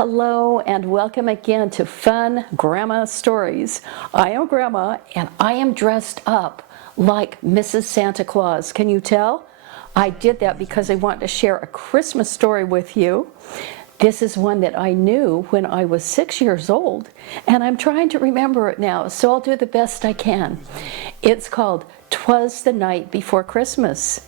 Hello and welcome again to Fun Grandma Stories. I am Grandma and I am dressed up like Mrs. Santa Claus. Can you tell? I did that because I want to share a Christmas story with you. This is one that I knew when I was 6 years old, and I'm trying to remember it now, so I'll do the best I can. It's called "'Twas the Night Before Christmas."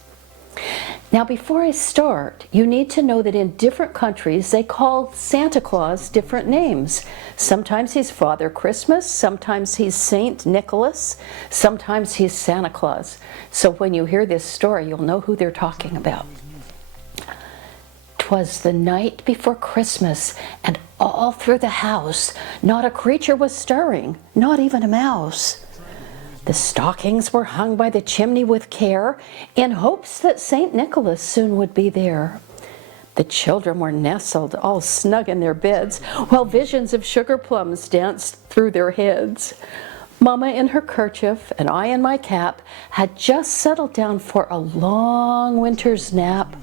Now, before I start, you need to know that in different countries they call Santa Claus different names. Sometimes he's Father Christmas, sometimes he's Saint Nicholas, sometimes he's Santa Claus. So when you hear this story, you'll know who they're talking about. 'Twas the night before Christmas, and all through the house not a creature was stirring, not even a mouse. The stockings were hung by the chimney with care, in hopes that St. Nicholas soon would be there. The children were nestled all snug in their beds, while visions of sugar plums danced through their heads. Mama in her kerchief and I in my cap had just settled down for a long winter's nap,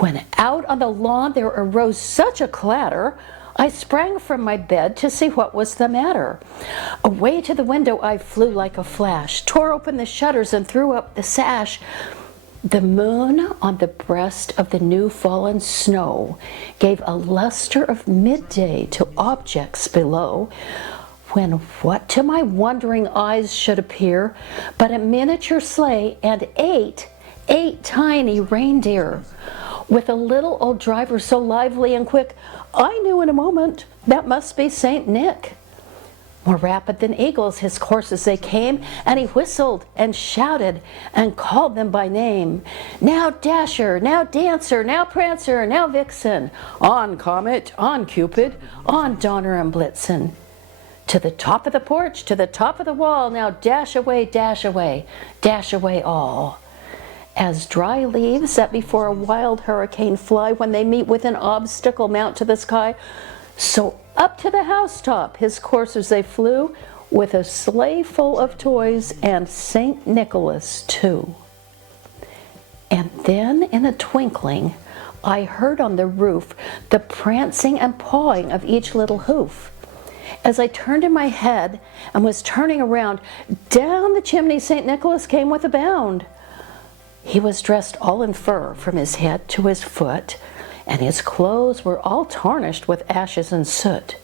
when out on the lawn there arose such a clatter, I sprang from my bed to see what was the matter. Away to the window I flew like a flash, tore open the shutters and threw up the sash. The moon on the breast of the new fallen snow gave a luster of midday to objects below, when what to my wondering eyes should appear but a miniature sleigh and eight tiny reindeer, with a little old driver so lively and quick, I knew in a moment that must be Saint Nick. More rapid than eagles his coursers they came, and he whistled and shouted and called them by name. Now Dasher, now Dancer, now Prancer, now Vixen, on Comet, on Cupid, on Donner and Blitzen. To the top of the porch, to the top of the wall, now dash away, dash away, dash away all. As dry leaves that before a wild hurricane fly when they meet with an obstacle mount to the sky, so up to the housetop his coursers they flew, with a sleigh full of toys and Saint Nicholas too. And then in a twinkling I heard on the roof the prancing and pawing of each little hoof. As I turned in my head and was turning around, down the chimney Saint Nicholas came with a bound. He was dressed all in fur from his head to his foot, and his clothes were all tarnished with ashes and soot.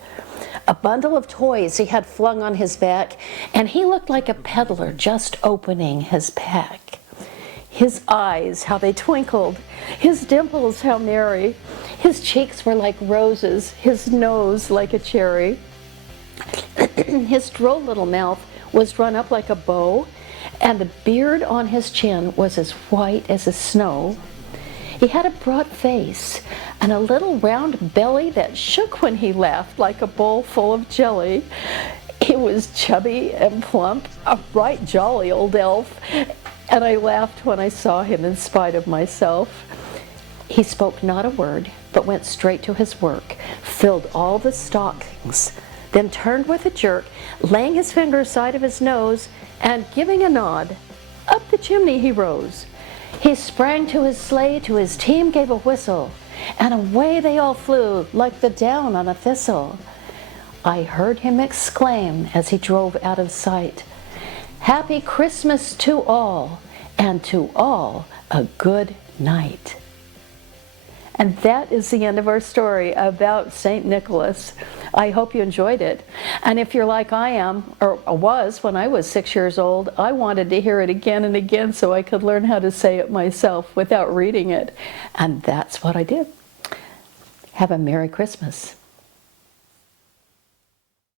A bundle of toys he had flung on his back, and he looked like a peddler just opening his pack. His eyes, how they twinkled, his dimples, how merry. His cheeks were like roses, his nose like a cherry. His droll little mouth was run up like a bow, and the beard on his chin was as white as the snow. He had a broad face and a little round belly that shook when he laughed like a bowl full of jelly. He was chubby and plump, a right jolly old elf, and I laughed when I saw him in spite of myself. He spoke not a word, but went straight to his work, filled all the stockings, then turned with a jerk, laying his finger aside of his nose, and giving a nod, up the chimney he rose. He sprang to his sleigh, to his team gave a whistle, and away they all flew like the down on a thistle. I heard him exclaim as he drove out of sight, "Happy Christmas to all, and to all a good night." And that is the end of our story about St. Nicholas. I hope you enjoyed it. And if you're like I am, or was when I was 6 years old, I wanted to hear it again and again so I could learn how to say it myself without reading it. And that's what I did. Have a Merry Christmas.